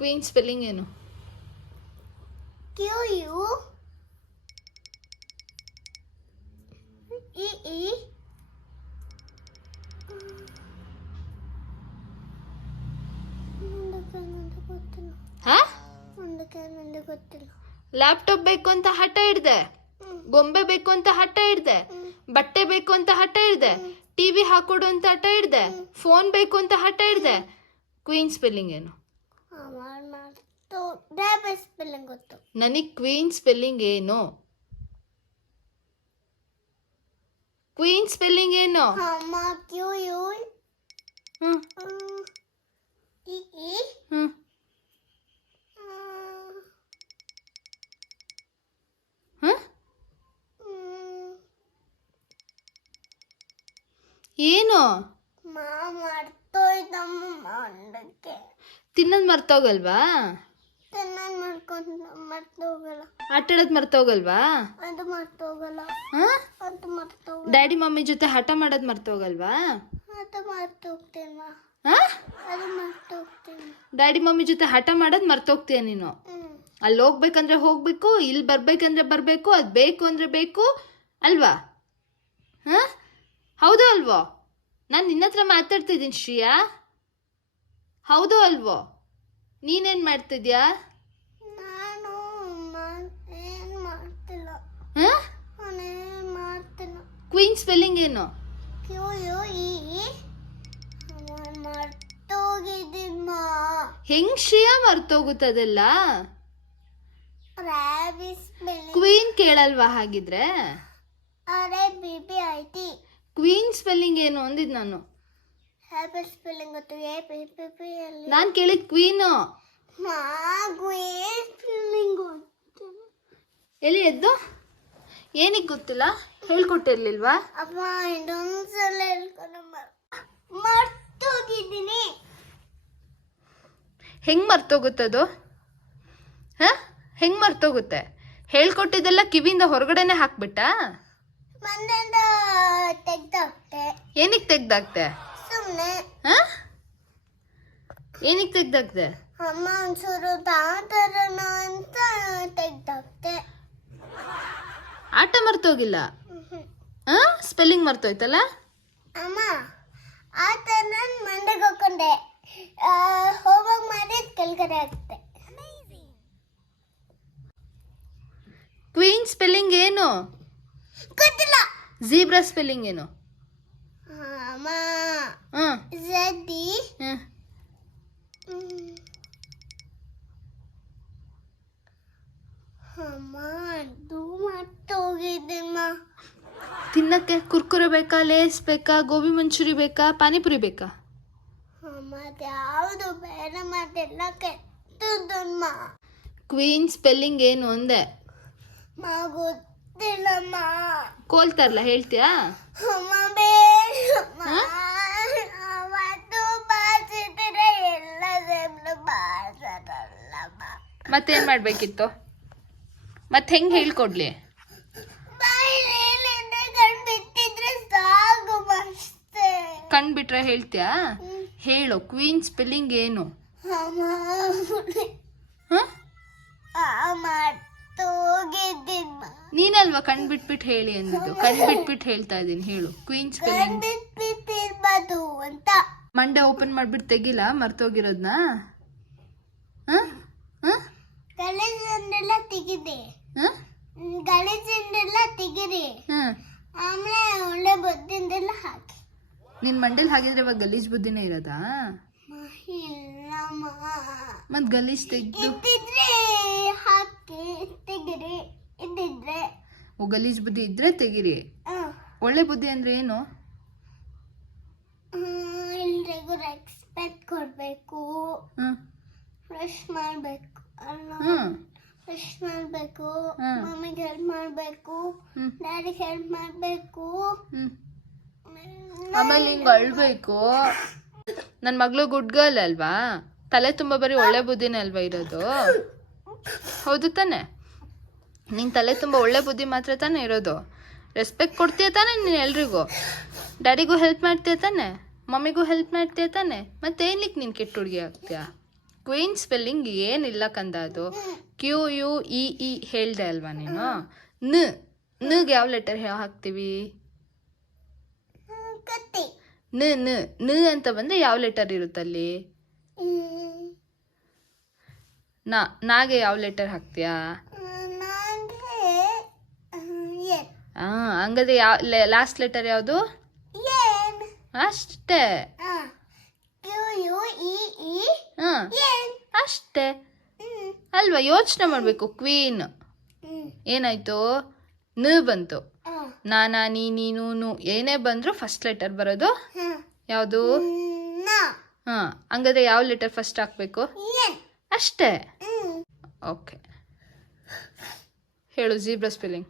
Queen spelling ಏನು? Q U E laptop ಬೇಕು ಅಂತ ಹಠ ಹಿಡ್ದೆ ಗೊಂಬೆ ಬೇಕು ಅಂತ ಹಠ ಹಿಡ್ದೆ ಬಟ್ಟೆ ಬೇಕು ಅಂತ ಹಠ ಹಿಡ್ದೆ ಟಿವಿ ಹಾಕೊಡು ಅಂತ ಹಠ ಹಿಡ್ದೆ ಫೋನ್ ಬೇಕು ಅಂತ ಹಠ ಹಿಡ್ದೆ ಕ್ವೀನ್ ಸ್ಪೆಲ್ಲಿಂಗ್ ಏನು? ಮಾಡ್ತು. ಡ್ಯಾಬ್ ಸ್ಪೆಲ್ಲಿಂಗ್ ಗೊತ್ತು. ನನಗೆ ಕ್ವೀನ್ ಸ್ಪೆಲ್ಲಿಂಗ್ ಏನು? ಕ್ವೀನ್ ಸ್ಪೆಲ್ಲಿಂಗ್ ಏನು? ಅಮ್ಮ ಕ್ಯೂ ಯು ಹ್ಮ್. E E. ಹ್ಮ್. ಏನು? ಮಾ ಮಾಡ್ತೋಯ್ತಮ್ಮ ಮಂಡಕ್ಕೆ ತಿನ್ನೋದ್ ಮರ್ತೋಗಲ್ವಾ? ಚೆನ್ನಾಗಿ ಮಾಡ್ಕೊಂಡು ಮರ್ತೋಗಲ್ಲ. ಆಟ ಆಡೋದ್ ಮರ್ತೋಗಲ್ವಾ? ಅದು ಮರ್ತೋಗಲ್ಲ. ಹಾ ಅದು ಮರ್ತೋಗಲ್ಲ. ಡ್ಯಾಡಿ ಮಮ್ಮಿ ಜೊತೆ ಹಠ ಮಾಡೋದ್ ಮರ್ತೋಗಲ್ವಾ? ಅದು ಮರ್ತೋಗ್ತೇನ ಹಾ ಅದು ಮರ್ತೋಗ್ತೇನೆ ಡ್ಯಾಡಿ ಮಮ್ಮಿ ಜೊತೆ ಹಠ ಮಾಡೋದ್ ಮರ್ತೋಗ್ತೀಯ ನೀನು? ಅಲ್ಲಿ ಹೋಗ್ಬೇಕಂದ್ರೆ ಹೋಗ್ಬೇಕು ಇಲ್ಲಿ ಬರ್ಬೇಕಂದ್ರೆ ಬರಬೇಕು ಅದು ಬೇಕು ಅಂದ್ರೆ ಬೇಕು ಅಲ್ವಾ? ಹಾಂ ಹೌದು ಅಲ್ವೋ? ನಾನು ನಿನ್ನ ಹತ್ರ ಮಾತಾಡ್ತಿದ್ದೀನಿ ಶ್ರೀಯಾ. ಹೌದು ಅಲ್ವೋ? ನೀನೇನು ಮಾಡ್ತಿದ್ಯಾ? ನಾನು ಏನು ಮಾಡ್ತಿಲ್ಲ. ನಾನೇನು ಮಾಡ್ತಿಲ್ಲ. ಕ್ವೀನ್ ಸ್ಪೆಲ್ಲಿಂಗ್ ಏನು? ಕ್ಯೂ ಯು ಇ ಮರ್ತೋಗಿದ್ದೀಮ್ಮ ಹೆಂಗ್ ಶ್ರೇಯಾ ಮರ್ತೋಗುತ್ತದೆಲ್ಲ ಸ್ಪೆಲ್ಲಿಂಗ್. ಕ್ವೀನ್ ಕೇಳಲ್ವಾ ಹಾಗಿದ್ರೆ? ಅರೆ ಬಿಬಿ ಐತಿ ಐ ಟಿ. ಕ್ವೀನ್ ಸ್ಪೆಲ್ಲಿಂಗ್ ಏನು ಅಂದಿದ್ ನಾನು? ಹ್ಯಾಪಿ ಸ್ಪೆಲ್ಲಿಂಗ್ ಗೊತ್ತು ಎ ಪಿ ಪಿ ಪಿ ನಾನು ಕೇಳಿದ್ದು ಕ್ವೀನು ಮಾಗು ಏ ಸ್ಪೆಲ್ಲಿಂಗ್ ಗೊತ್ತು ಎಲ್ಲಿ ಎದ್ದು? ಏನಿಗೆ ಗೊತ್ತಿಲ್ಲ? ಹೇಳ್ಕೊಟ್ಟಿರ್ಲಿಲ್ವಾ? ಅಪ್ಪ ಇನ್ನೊಂದ್ಸಲ ಹೇಳ್ಕೊಂಡಮ್ಮ ಮರ್ತೋಗಿದ್ದೀನಿ. ಹೆಂಗ್ ಅದು? ಹಾಂ? ಹೆಂಗ್ ಮರ್ತೋಗುತ್ತೆ? ಹೇಳ್ಕೊಟ್ಟಿದ್ದೆಲ್ಲ ಕಿವಿಯಿಂದ ಹೊರಗಡೆನೆ ಹಾಕ್ಬಿಟ್ಟ? ಏನಕ್ಕೆ ತೆಗ್ದಾಕ್ತೆ? ಏನಿಗೆ ತೆಗ್ದಾಕ್ತೆ ಅಮ್ಮ ಒಂಚೂರು ತಾತರನ ಅಂತ ತೆಗ್ದಾಕ್ತೆ ಆಟ ಮರ್ತೋಗಿಲ್ಲ? ಸ್ಪೆಲ್ಲಿಂಗ್ ಮರ್ತೋಯ್ತಲ್ಲ? ಅಮ್ಮ ಆ ಥರ ನಾನು ಮಂಡೆಗೆ ಹೋಗ್ಕೊಂಡೆ. ಹೋಗೋಗಿ ಮಾಡಿ ಕೆಳಗಡೆ ಆಗ್ತೆ ಕ್ವೀನ್ ಸ್ಪೆಲ್ಲಿಂಗ್ ಏನು? ಗೊತ್ತಿಲ್ಲ. ಜೀಬ್ರಾ ಸ್ಪೆಲ್ಲಿಂಗ್ ಏನು? ಅಮ್ಮ. ಹ ಜಡಿ ಹ. ಅಮ್ಮ ಅದು ಮರ್ತೋಗಿದ್ದೆಮ್ಮ ತಿನ್ನಕ್ಕೆ ಕುರ್ಕುರೆ ಬೇಕಾ ಲೇಸ್ ಬೇಕಾ ಗೋಬಿ ಮಂಚೂರಿ ಬೇಕಾ ಪಾನಿಪುರಿ ಬೇಕಾ? ಮತ್ತೆ ಯಾವುದು ಬೇಡ ಮತ್ತೆಲ್ಲ ಕೆಟ್ಟದಮ್ಮ ಕ್ವೀನ್ ಸ್ಪೆಲ್ಲಿಂಗ್ ಏನು ಅಂದೆ? ಮಾ ಗೊತ್ತಿಲ್ಲಮ್ಮ ಕೋಲ್ತಾರಲ್ಲ ಹೇಳ್ತೀಯಾ? ಮತ್ತೇನ್ ಮಾಡ್ಬೇಕಿತ್ತು? ಮತ್ತೆ ಹೆಂಗ್ ಹೇಳ್ಕೊಡ್ಲಿ? ಕಣ್ ಬಿಟ್ರೆ ಹೇಳ್ತೀಯಾ? ಹೇಳು ಕ್ವೀನ್ ಸ್ಪೆಲ್ಲಿಂಗ್ ಏನು? ಮರ್ತೋಗಿದ್ದೀಮ್ಮ ಕಣ್ ಬಿಟ್ಬಿಟ್ಟು ಹೇಳಿ ಅಂದಿದ್ದು ಕಣ್ ಬಿಟ್ಬಿಟ್ಟು ಹೇಳ್ತಾ ಇದ್ದೀನಿ ಹೇಳು. ಕ್ವೀನ್ ಸ್ಪೆಲ್ಲಿಂಗ್ ಅಂತ. ಮಂಡೆ ಓಪನ್ ಮಾಡ್ಬಿಟ್ಟು ತೆಗಿಲ? ಮರ್ತೋಗಿರೋದ್ನ? ಹ? ಹ? ಗಲೀಜನ್ನೆಲ್ಲ ತೆಗಿದೆ. ಹ? ಗಲೀಜನ್ನೆಲ್ಲ ತೆಗಿರಿ. ಹ. ಆಮೇಲೆ ಒಳ್ಳೆ ಬುದ್ಧಿಂದೆಲ್ಲ ಹಾಕಿ. ನಿನ್ ಮಂಡೇಲಿ ಹಾಗಿದ್ರೆ ಇವಾಗ ಗಲೀಜ್ ಬುದ್ಧಿನೇ ಇರೋದಾ? ಇಲ್ಲಮ್ಮ ಮತ್ ಗಲೀಜ್ ತೆಗ್ದು ಇದ್ದಿದ್ರೆ ಹಾಕಿ ತೆಗಿರಿ ಇದ್ದಿದ್ರೆ ಓ ಗಲೀಜ್ ಬುದ್ಧಿ ಇದ್ರೆ ತೆಗಿರಿ. ಒಳ್ಳೆ ಬುದ್ಧಿ ಅಂದ್ರೆ ಏನು? ಎಲ್ರಿಗೂ ರೆಸ್ಪೆಕ್ಟ್ ಕೊಡಬೇಕು. ಹ್ಮ್ ಫ್ರೆಶ್ ಮಾಡಬೇಕು. ಫ್ರೆಶ್ ಮಾಡಬೇಕು. ಮಮ್ಮಿಗೆ ಹೆಲ್ಪ್ ಮಾಡಬೇಕು. ಡ್ಯಾಡಿಗೆ ಹೆಲ್ಪ್ ಮಾಡಬೇಕು. ಹ್ಮ್. ಆಮೇಲೆ ಹಿಂಗೆ ಅಳ್ಬೇಕು. ನನ್ ಮಗಳು ಗುಡ್ ಗರ್ಲ್ ಅಲ್ವಾ? ತಲೆ ತುಂಬ ಬರೀ ಒಳ್ಳೆ ಬುದ್ಧಿನೇ ಅಲ್ವಾ ಇರೋದು? ಹೌದು ತಾನೆ? ನಿನ್ ತಲೆ ತುಂಬ ಒಳ್ಳೆ ಬುದ್ಧಿ ಮಾತ್ರ ತಾನೇ ಇರೋದು. ರೆಸ್ಪೆಕ್ಟ್ ಕೊಡ್ತೀಯ ತಾನೆ ನೀನು ಎಲ್ರಿಗೂ? ಡ್ಯಾಡಿಗೂ ಹೆಲ್ಪ್ ಮಾಡ್ತೀಯ ತಾನೆ? ಮಮ್ಮಿಗೂ ಹೆಲ್ಪ್ ಮಾಡ್ತೀಯ ತಾನೆ? ಮತ್ತೆ ಏನ್ಲಿಕ್ಕೆ ನೀನು ಕೆಟ್ಟ ಹುಡುಗಿ ಆಗ್ತೀಯಾ? ಕ್ವೀನ್ ಸ್ಪೆಲ್ಲಿಂಗ್ ಏನಿಲ್ಲ ಕಂದ ಅದು. ಕ್ಯೂ ಯು ಇ ಇ ಹೇಳ್ದೆ ಅಲ್ವಾ ನೀನು? ನ ನಗೆ ಯಾವ ಲೆಟರ್ ಹಾಕ್ತೀವಿ? ನ ನ ನ ಅಂತ ಬಂದ್ರೆ ಯಾವ ಲೆಟರ್ ಇರುತ್ತಲ್ಲಿ ನಾ ನಾಗೆ ಯಾವ ಲೆಟರ್ ಹಾಕ್ತೀಯಾ ನಂಗೆ ಹ್ಮ್, ಆ ಹಂಗಾದ್ರೆ ಯಾವ ಲಾಸ್ಟ್ ಲೆಟರ್ ಯಾವುದು? ಅಷ್ಟೇ. ಹಾ ಏನ್ ಅಷ್ಟೇ. ಹ್ಮ್, ಅಲ್ವಾ ಯೋಚನೆ ಮಾಡಬೇಕು ಕ್ವೀನ್ ಏನಾಯ್ತು? ನ ಬಂತು. ನಾನ ನೀ ನೀನು ಏನೇ ಬಂದರೂ ಫಸ್ಟ್ ಲೆಟರ್ ಬರೋದು? ಯಾವುದು? ಹಾಂ ಹಂಗಾದ್ರೆ ಯಾವ ಲೆಟರ್ ಫಸ್ಟ್ ಹಾಕಬೇಕು? ಅಷ್ಟೇ. ಓಕೆ. ಹೇಳು ಜೀಬ್ರಾ ಸ್ಪೆಲ್ಲಿಂಗ್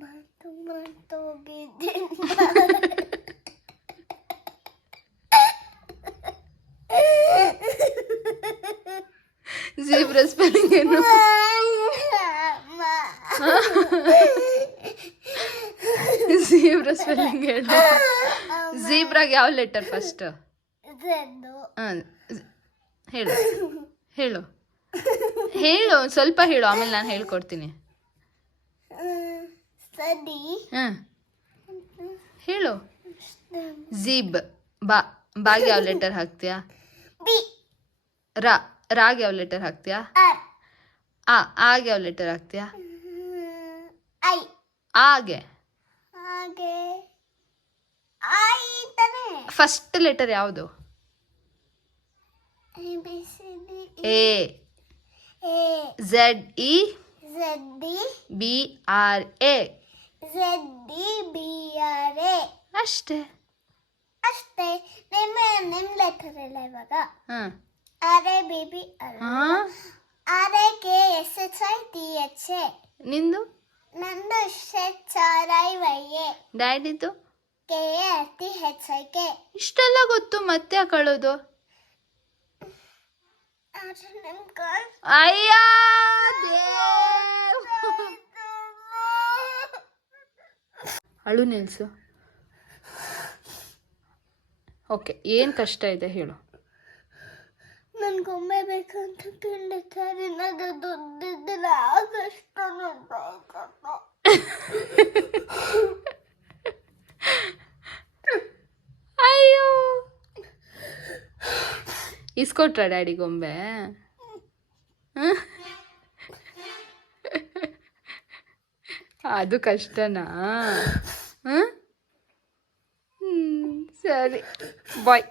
ಮರ್ತು ಹೋಗಿದ್ದೆ ಜೀಬ್ರಾ ಸ್ಪೆಲ್ಲಿಂಗ್ ಏನು ಜೀಬ್ರಾ ಸ್ಪೆಲ್ಲಿಂಗ್ ಹೇಳು ಜೀಬ್ರಾಗೆ ಯಾವ ಲೆಟರ್ ಫಸ್ಟ್ ಹೇಳು. ಹೇಳು. ಹೇಳು, ಸ್ವಲ್ಪ ಹೇಳು, ಆಮೇಲೆ ನಾನು ಹೇಳ್ಕೊಡ್ತೀನಿ. ಹಾಂ ಹೇಳು. ಜೀಬ್ ಬಾ ಬಾಗೆ ಯಾವ ಲೆಟರ್ ಹಾಕ್ತೀಯಾ? ರಾ ರಾಗ್ ಯಾವ ಲೆಟರ್ ಹಾಕ್ತೀಯಾ? ಆ ಆಗೆ ಯಾವ ಲೆಟರ್ ಹಾಕ್ತೀಯಾ? ಐ. ಆಗೆ. ಫಸ್ಟ್ ಲೆಟರ್ ಯಾವುದು? A Z E. B R A. Z D B R A ಅಷ್ಟೇ. ಅಷ್ಟೇ ನಿಮ್ಮ ನಿಮ್ಮ ಲೆಟರ್ ಇಲ್ಲ ಇವಾಗ? ಹಾಂ. ಆರ್ ಎ ಬಿ ಬಿ ಅಲ್ಲ. ಹಾಂ. A K S H I T H A. ನಿಂದು? ನಂದು H R I Y A. ಡ್ಯಾಡಿದು? K A R T H I K. ಇಷ್ಟೆಲ್ಲ ಗೊತ್ತು ಮತ್ತೆ ಕಳೋದು? ಆದ್ರೆ ಅಯ್ಯ ದೇವ್. ಅಳು ನಿಲ್ಸು. ಓಕೆ ಏನು ಕಷ್ಟ ಇದೆ ಹೇಳು. ನನ್ಗೊಮ್ಮೆ ಬೇಕಂತ ಕೇಳಿದ್ದಾರೆ ನನಗೆ ದೊಡ್ಡದಿಲ್ಲ ಆಗಷ್ಟು ಅಯ್ಯೋ. ಇಸ್ಕೊಟ್ರ ಡ್ಯಾಡಿ ಗೊಂಬೆ ಹ? ಅದು ಕಷ್ಟನಾ ಹ? ಹ್ಮ್, ಸರಿ ಬಾಯ್